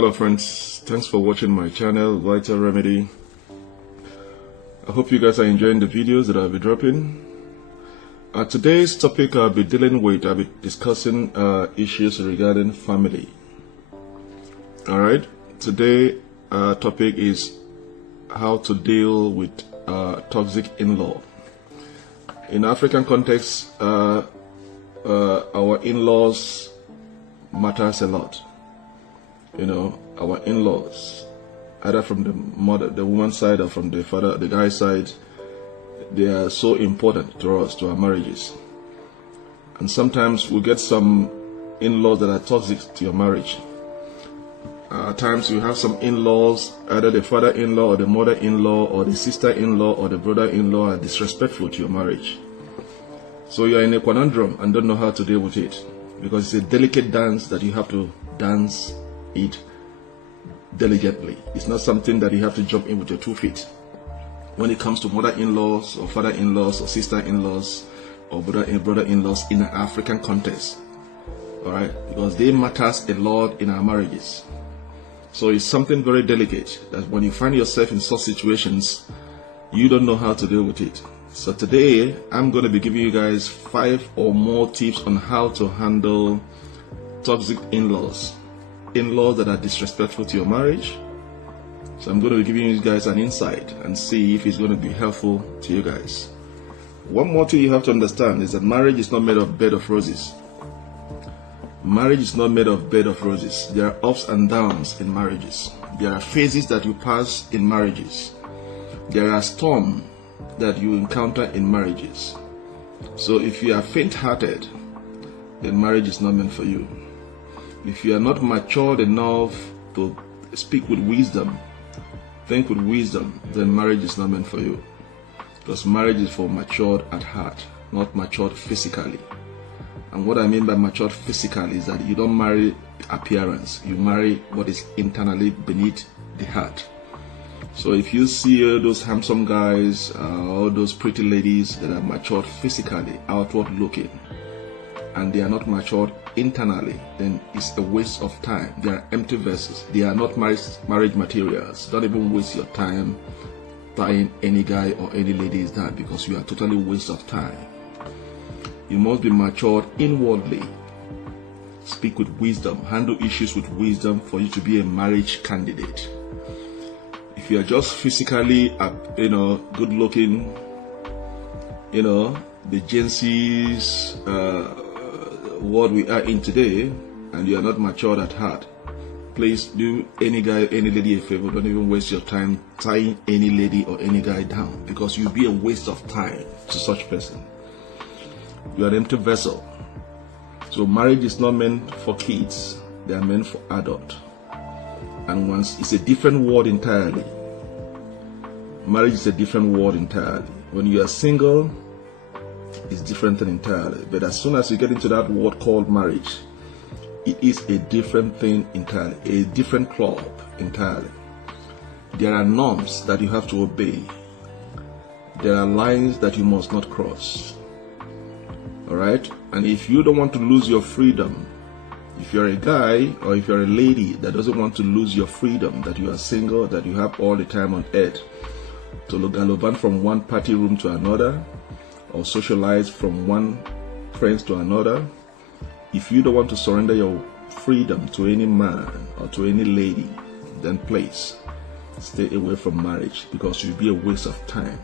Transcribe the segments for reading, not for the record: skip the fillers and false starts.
Hello friends, thanks for watching my channel VitalRemedy. I hope you guys are enjoying the videos that I'll be dropping. Today's topic I'll be discussing issues regarding family. Alright, today topic is how to deal with toxic in-law. In African context, our in-laws matters a lot. You know, our in-laws, either from the woman's side or from the the guy's side, they are so important to us, to our marriages. And sometimes we get some in-laws that are toxic to your marriage. At times you have some in-laws, either the father-in-law or the mother-in-law or the sister-in-law or the brother-in-law are disrespectful to your marriage. So you are in a conundrum and don't know how to deal with it, because it's a delicate dance that you have to dance it diligently. It's not something that you have to jump in with your 2 feet. When it comes to mother-in-laws or father-in-laws or sister-in-laws or brother-in-laws in an African context, all right, because they matters a lot in our marriages. So it's something very delicate that when you find yourself in such situations, you don't know how to deal with it. So today I'm going to be giving you guys 5 or more tips on how to handle toxic in-laws that are disrespectful to your marriage. So I'm going to be giving you guys an insight and see if it's going to be helpful to you guys. One more thing you have to understand is that marriage is not made of bed of roses. Marriage is not made of bed of roses. There are ups and downs in marriages. There are phases that you pass in marriages. There are storms that you encounter in marriages. So if you are faint-hearted, then marriage is not meant for you. If you are not matured enough to speak with wisdom, think with wisdom, then marriage is not meant for you. Because marriage is for matured at heart, not matured physically. And what I mean by matured physically is that you don't marry appearance, you marry what is internally beneath the heart. So if you see those handsome guys, all those pretty ladies that are matured physically, outward looking, and they are not matured internally, then it's a waste of time. They are empty vessels. They are not marriage materials. Don't even waste your time tying any guy or any lady is that, because you are totally waste of time. You must be matured inwardly. Speak with wisdom. Handle issues with wisdom for you to be a marriage candidate. If you are just physically, good looking, the Genesis world we are in today, and you are not matured at heart, please do any guy, any lady a favor. Don't even waste your time tying any lady or any guy down, because you'll be a waste of time to such person. You are an empty vessel. So marriage is not meant for kids, they are meant for adults. And once it's a different world entirely. Marriage is a different world entirely. When you are single, it's different thing entirely. But as soon as you get into that word called marriage, it is a different thing entirely, a different club entirely. There are norms that you have to obey. There are lines that you must not cross. Alright? And if you don't want to lose your freedom, if you're a guy or if you're a lady that doesn't want to lose your freedom, that you are single, that you have all the time on earth to gallivant from one party room to another, or socialize from one friends to another, if you don't want to surrender your freedom to any man or to any lady, then please stay away from marriage, because you'll be a waste of time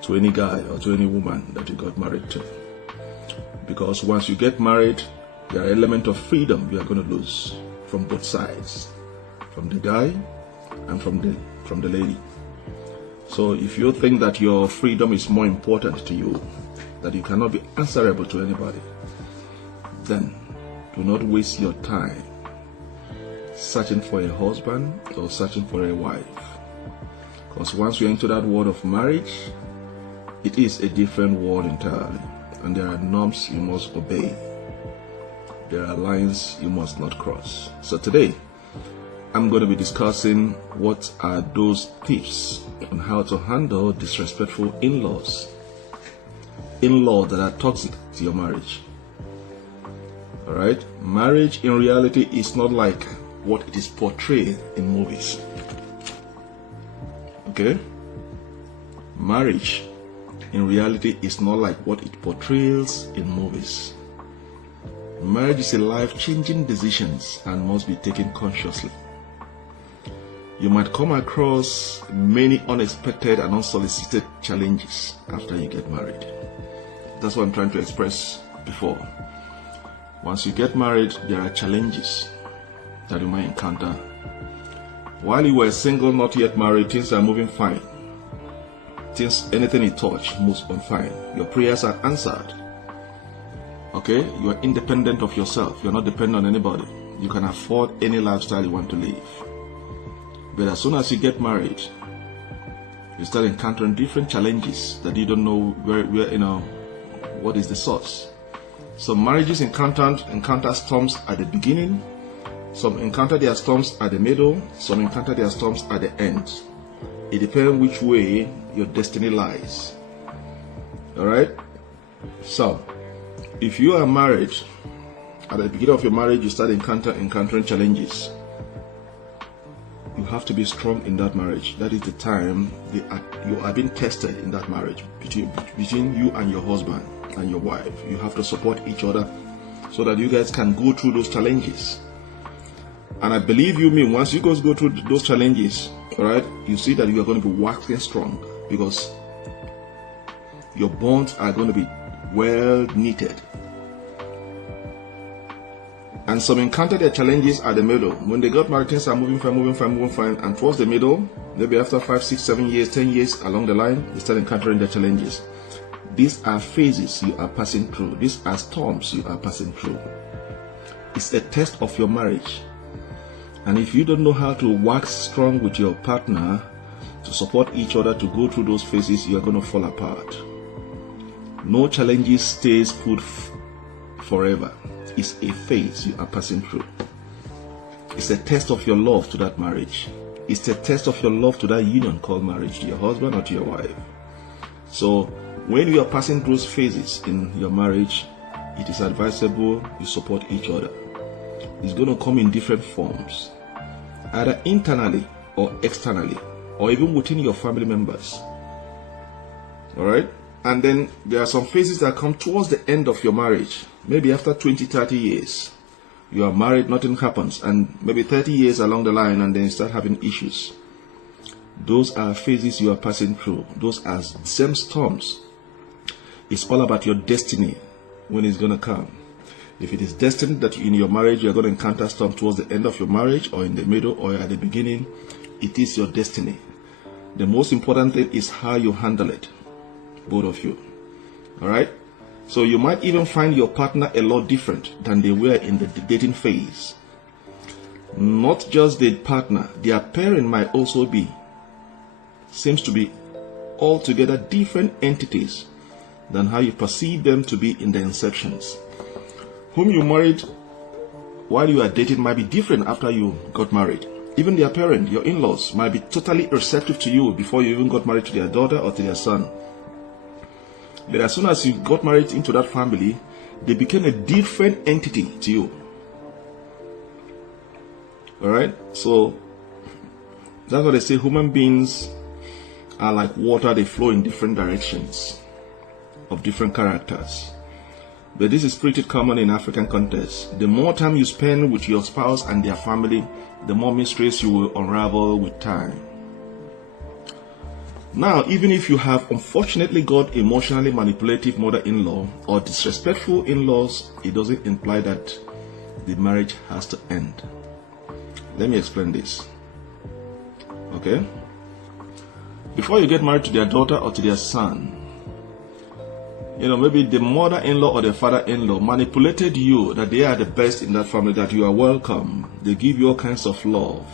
to any guy or to any woman that you got married to. Because once you get married, there are elements of freedom you are going to lose from both sides, from the guy and from the lady. So if you think that your freedom is more important to you, that you cannot be answerable to anybody, then do not waste your time searching for a husband or searching for a wife. Because once you enter that world of marriage, it is a different world entirely, and there are norms you must obey. There are lines you must not cross. So today, I'm going to be discussing what are those tips on how to handle disrespectful in-laws that are toxic to your marriage. Alright, marriage in reality is not like what it is portrayed in movies. Okay? Marriage, in reality, is not like what it portrays in movies. Marriage is a life-changing decision and must be taken consciously. You might come across many unexpected and unsolicited challenges after you get married. That's what I'm trying to express before. Once you get married, there are challenges that you might encounter. While you were single, not yet married, things are moving fine. Anything you touch moves on fine. Your prayers are answered. Okay? You are independent of yourself. You're not dependent on anybody. You can afford any lifestyle you want to live. But as soon as you get married, you start encountering different challenges that you don't know where what is the source. Some marriages encounter storms at the beginning. Some encounter their storms at the middle. Some encounter their storms at the end. It depends which way your destiny lies. Alright? So, if you are married, at the beginning of your marriage, you start encountering challenges. You have to be strong in that marriage. That is the time you are being tested in that marriage between you and your husband and your wife. You have to support each other so that you guys can go through those challenges. And I believe you me, once you guys go through those challenges, alright, you see that you are going to be waxing strong because your bonds are going to be well knitted. And some encounter their challenges at the middle. When they got married, things are moving fine. And towards the middle, maybe after 5, 6, 7 years, 10 years along the line, they start encountering their challenges. These are phases you are passing through. These are storms you are passing through. It's a test of your marriage. And if you don't know how to wax strong with your partner to support each other to go through those phases, you are going to fall apart. No challenges stays put forever. It's a phase you are passing through. It's a test of your love to that marriage. It's a test of your love to that union called marriage, to your husband or to your wife. So when you are passing through phases in your marriage, it is advisable you support each other. It's going to come in different forms, either internally or externally, or even within your family members. Alright? And then there are some phases that come towards the end of your marriage. Maybe after 20, 30 years, you are married, nothing happens, and maybe 30 years along the line, and then you start having issues. Those are phases you are passing through. Those are the same storms. It's all about your destiny when it's going to come. If it is destined that in your marriage you are going to encounter storm towards the end of your marriage, or in the middle, or at the beginning, it is your destiny. The most important thing is how you handle it, both of you. Alright? So you might even find your partner a lot different than they were in the dating phase. Not just the partner, their parent might also seems to be altogether different entities than how you perceive them to be in the inceptions. Whom you married while you are dating might be different after you got married. Even their parent, your in-laws, might be totally receptive to you before you even got married to their daughter or to their son. But as soon as you got married into that family, they became a different entity to you. Alright? So, that's what they say, human beings are like water, they flow in different directions, of different characters. But this is pretty common in African context. The more time you spend with your spouse and their family, the more mysteries you will unravel with time. Now, even if you have unfortunately got emotionally manipulative mother-in-law or disrespectful in-laws, it doesn't imply that the marriage has to end. Let me explain this. Okay? Before you get married to their daughter or to their son, maybe the mother-in-law or the father-in-law manipulated you that they are the best in that family, that you are welcome. They give you all kinds of love,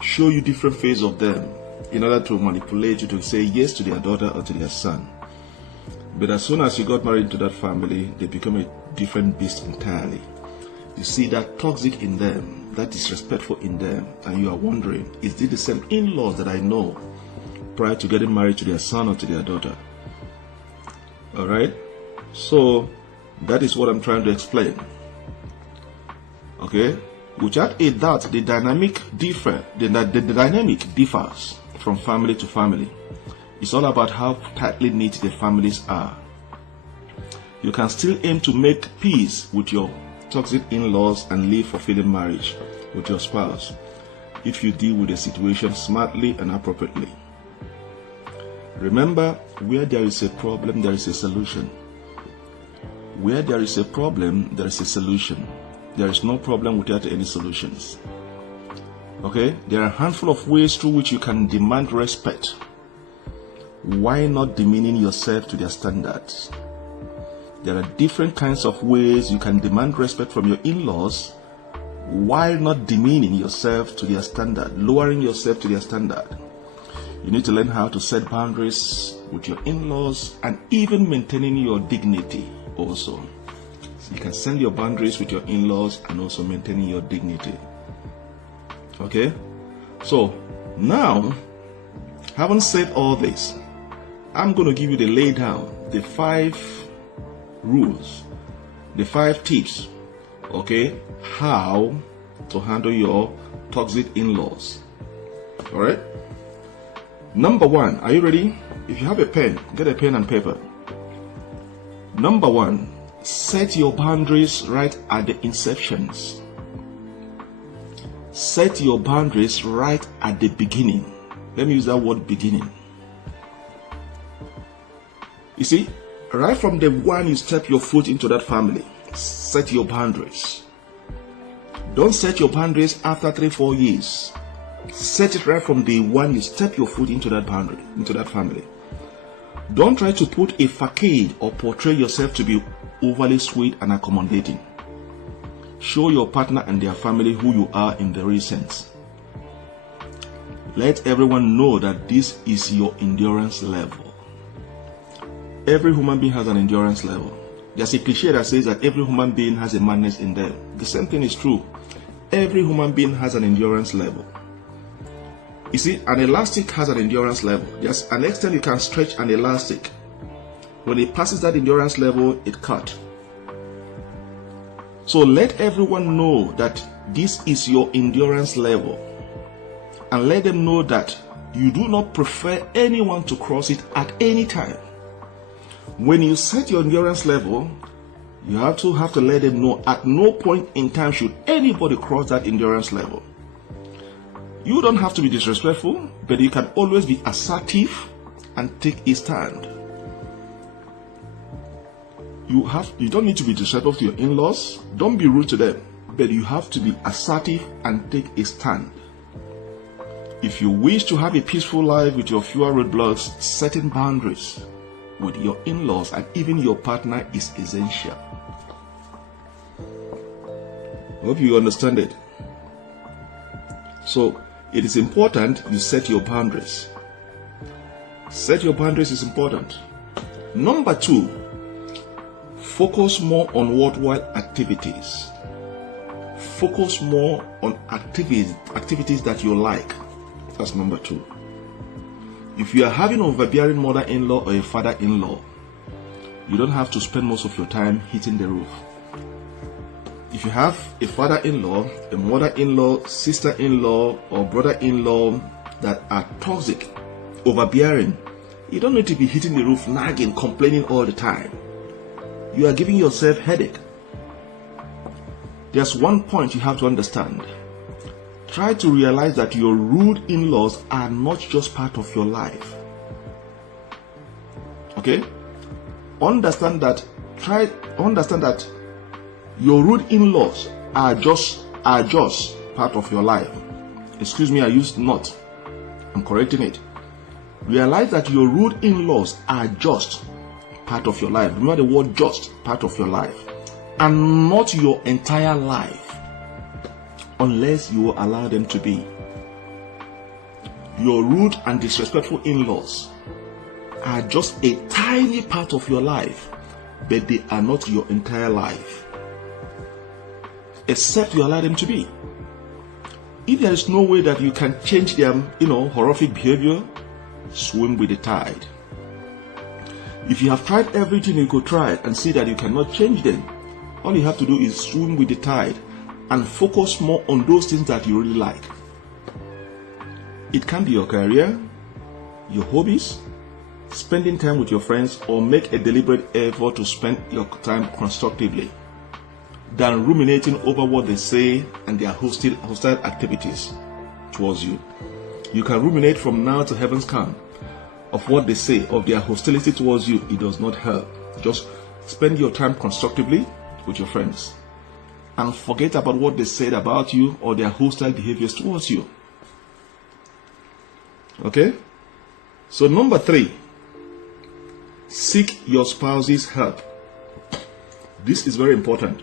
show you different phases of them, in order to manipulate you to say yes to their daughter or to their son. But as soon as you got married to that family, they become a different beast entirely. You see that toxic in them, that disrespectful in them, and you are wondering, is this the same in-laws that I know prior to getting married to their son or to their daughter? Alright? So, that is what I'm trying to explain. Okay? Without a doubt, the dynamic differs from family to family. It's all about how tightly knit the families are. You can still aim to make peace with your toxic in-laws and live fulfilling marriage with your spouse if you deal with the situation smartly and appropriately. Remember, where there is a problem, there is a solution. Where there is a problem, there is a solution. There is no problem without any solutions. Okay? There are a handful of ways through which you can demand respect. Why not demeaning yourself to their standards? There are different kinds of ways you can demand respect from your in-laws while not demeaning yourself to their standard, lowering yourself to their standard. You need to learn how to set boundaries with your in-laws and even maintaining your dignity also. So you can set your boundaries with your in-laws and also maintaining your dignity. Okay? So now, having said all this, I'm going to give you the lay down, the 5 rules, the 5 tips, okay, how to handle your toxic in-laws. All right? Number 1, are you ready? If you have a pen, get a pen and paper. Number 1, set your boundaries right at the inceptions. Set your boundaries right at the beginning. Let me use that word, beginning. You see, right from the one you step your foot into that family, set your boundaries. Don't set your boundaries after 3-4 years. Set it right from the one you step your foot into that boundary, into that family. Don't try to put a facade or portray yourself to be overly sweet and accommodating. Show your partner and their family who you are in the real sense. Let everyone know that this is your endurance level. Every human being has an endurance level. There's a cliche that says that every human being has a madness in them. The same thing is true. Every human being has an endurance level. You see, an elastic has an endurance level. There's an extent you can stretch an elastic. When it passes that endurance level, it cuts. So let everyone know that this is your endurance level. And let them know that you do not prefer anyone to cross it at any time. When you set your endurance level, you have to let them know at no point in time should anybody cross that endurance level. You don't have to be disrespectful, but you can always be assertive and take a stand. You don't need to be disrespectful to your in-laws. Don't be rude to them, but you have to be assertive and take a stand. If you wish to have a peaceful life with your fewer roadblocks, setting boundaries with your in-laws and even your partner is essential. I hope you understand it. So it is important you set your boundaries. Set your boundaries is important. Number 2, focus more on worthwhile activities. Focus more on activities that you like. That's number 2. If you are having an overbearing mother-in-law or a father-in-law, you don't have to spend most of your time hitting the roof. If you have a father-in-law, a mother-in-law, sister-in-law, or brother-in-law that are toxic, overbearing, you don't need to be hitting the roof, nagging, complaining all the time. You are giving yourself headache. There's one point you have to understand. Try to realize that your rude in-laws are not just part of your life. Okay? Understand that your rude in-laws are just part of your life. Excuse me, I used not. I'm correcting it. Realize that your rude in-laws are just part of your life. Remember the word just, part of your life. And not your entire life. Unless you will allow them to be. Your rude and disrespectful in-laws are just a tiny part of your life, but they are not your entire life. Except you allow them to be. If there is no way that you can change their, horrific behavior, swim with the tide. If you have tried everything you could try and see that you cannot change them, all you have to do is swim with the tide and focus more on those things that you really like. It can be your career, your hobbies, spending time with your friends, or make a deliberate effort to spend your time constructively than ruminating over what they say and their hostile activities towards you. You can ruminate from now to heaven's come of what they say, of their hostility towards you. It does not help. Just spend your time constructively with your friends and forget about what they said about you or their hostile behaviors towards you. Okay? So number 3, seek your spouse's help. This is very important.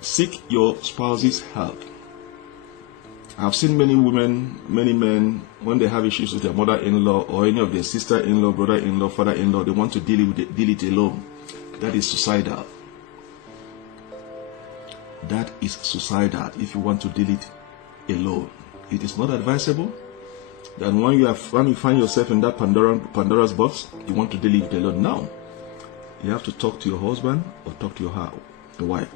Seek your spouse's help. I've seen many women, many men, when they have issues with their mother-in-law or any of their sister-in-law, brother-in-law, father-in-law, they want to deal it alone. That is suicidal. That is suicidal if you want to deal it alone. It is not advisable that when you find yourself in that Pandora's box, you want to deal it alone. Now, you have to talk to your husband or talk to your wife.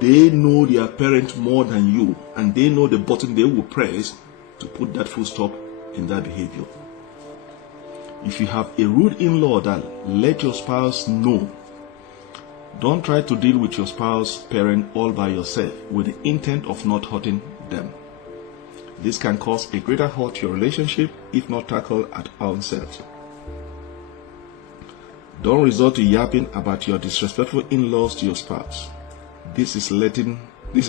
They know their parent more than you, and they know the button they will press to put that full stop in that behavior. If you have a rude in-law, that let your spouse know. Don't try to deal with your spouse parent all by yourself with the intent of not hurting them. This can cause a greater hurt to your relationship if not tackled at onset. Don't resort to yapping about your disrespectful in-laws to your spouse. This is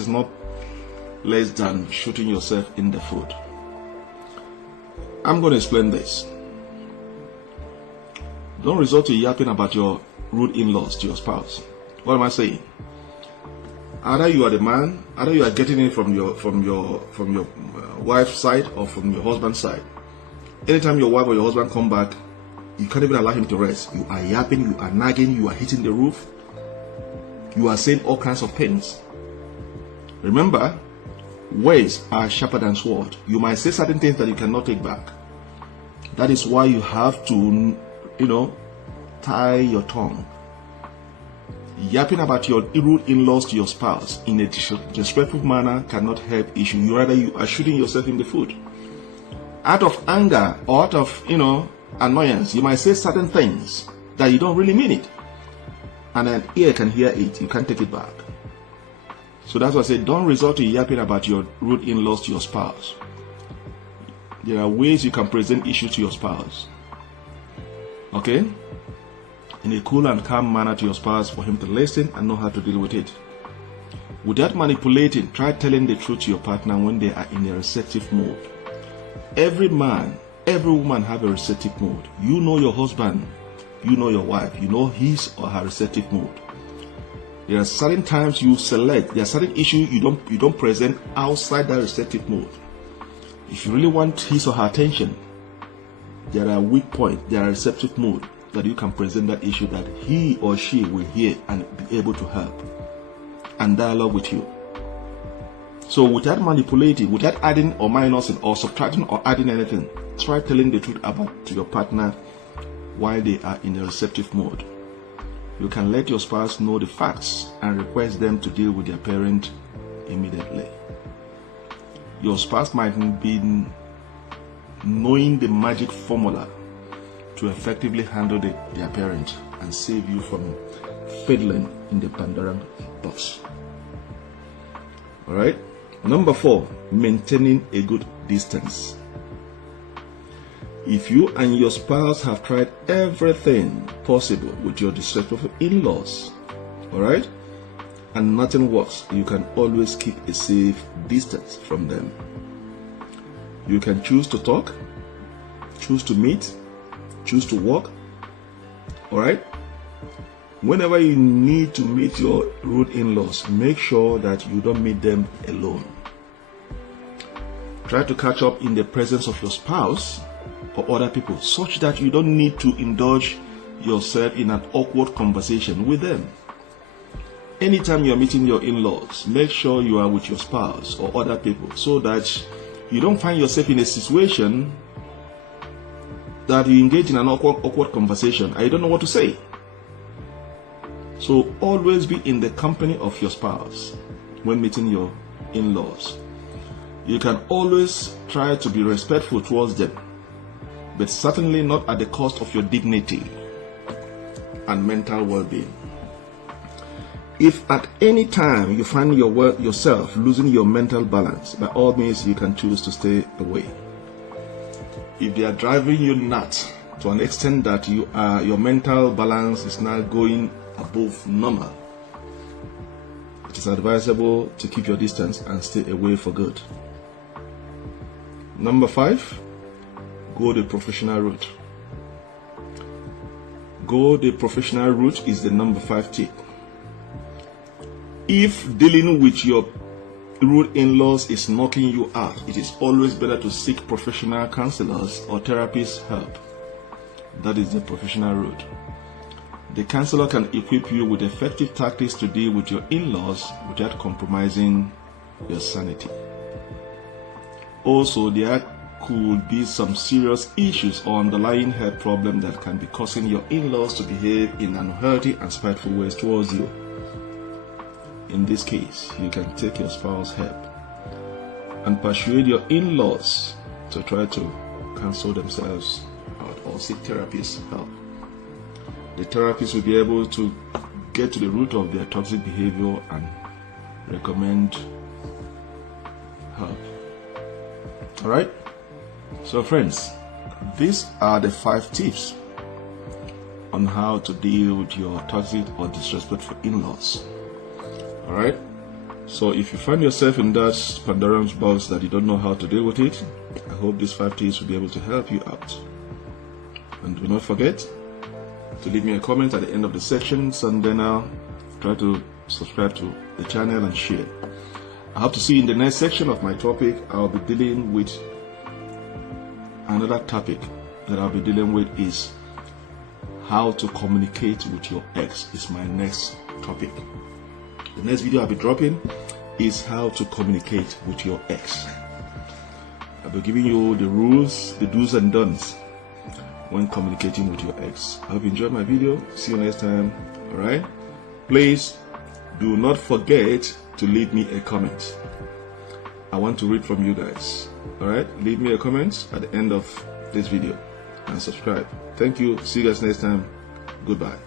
not less than shooting yourself in the foot. I'm going to explain this. Don't resort to yapping about your rude in-laws to your spouse. What am I saying? Either you are the man, either you are getting it from your wife's side or from your husband's side. Anytime your wife or your husband come back, you can't even allow him to rest. You are yapping, you are nagging, you are hitting the roof. You are saying all kinds of things. Remember, words are sharper than sword. You might say certain things that you cannot take back. That is why you have to, tie your tongue. Yapping about your rude in-laws to your spouse in a disrespectful manner cannot help issue. You are shooting yourself in the foot. Out of anger or out of, annoyance, you might say certain things that you don't really mean it. And an ear can hear it. You can't take it back. So that's why I say don't resort to yapping about your rude in-laws to your spouse. There are ways you can present issues to your spouse. Okay? In a cool and calm manner to your spouse for him to listen and know how to deal with it. Without manipulating, try telling the truth to your partner when they are in a receptive mood. Every man, every woman have a receptive mood. You know your husband. You know your wife. You know his or her receptive mood. There are certain times you select. There are certain issues you don't present outside that receptive mood. If you really want his or her attention, there are weak points. There are receptive mood that you can present that issue that he or she will hear and be able to help and dialogue with you. So without manipulating, without adding or minusing or subtracting or adding anything, try telling the truth to your partner while they are in a receptive mode. You can let your spouse know the facts and request them to deal with their parent immediately. Your spouse might be knowing the magic formula to effectively handle their parent and save you from fiddling in the Pandora's box. Alright? Number 4, maintaining a good distance. If you and your spouse have tried everything possible with your disrespectful in-laws, alright, and nothing works, you can always keep a safe distance from them. You can choose to talk, choose to meet, choose to walk, alright? Whenever you need to meet your rude in-laws, make sure that you don't meet them alone. Try to catch up in the presence of your spouse or other people, such that you don't need to indulge yourself in an awkward conversation with them. Anytime you are meeting your in-laws, make sure you are with your spouse or other people, so that you don't find yourself in a situation that you engage in an awkward conversation and you don't know what to say. So always be in the company of your spouse when meeting your in-laws. You can always try to be respectful towards them, but certainly not at the cost of your dignity and mental well-being. If at any time you find yourself losing your mental balance, by all means you can choose to stay away. If they are driving you nuts to an extent that your mental balance is now going above normal, it is advisable to keep your distance and stay away for good. Number 5, go the professional route. Go the professional route is the number 5 tip. If dealing with your rude in-laws is knocking you out, it is always better to seek professional counselors or therapists' help. That is the professional route. The counselor can equip you with effective tactics to deal with your in-laws without compromising your sanity. Also, there could be some serious issues or underlying health problem that can be causing your in-laws to behave in unhealthy and spiteful ways towards you. In this case, you can take your spouse's help and persuade your in-laws to try to cancel themselves out or seek therapist's help. The therapist will be able to get to the root of their toxic behavior and recommend help. Alright? So friends, these are the 5 tips on how to deal with your toxic or disrespectful in-laws. Alright? So if you find yourself in that Pandora's box that you don't know how to deal with it, I hope these 5 tips will be able to help you out. And do not forget to leave me a comment at the end of the section, and then try to subscribe to the channel and share. I hope to see you in the next section of my topic. I'll be dealing with another topic that I'll be dealing with is how to communicate with your ex is my next topic. The next video I'll be dropping is how to communicate with your ex. I'll be giving you the rules, the do's and don'ts when communicating with your ex. I hope you enjoyed my video. See you next time. Alright? Please do not forget to leave me a comment. I want to read from you guys. Alright? Leave me a comment at the end of this video and subscribe. Thank you. See you guys next time. Goodbye.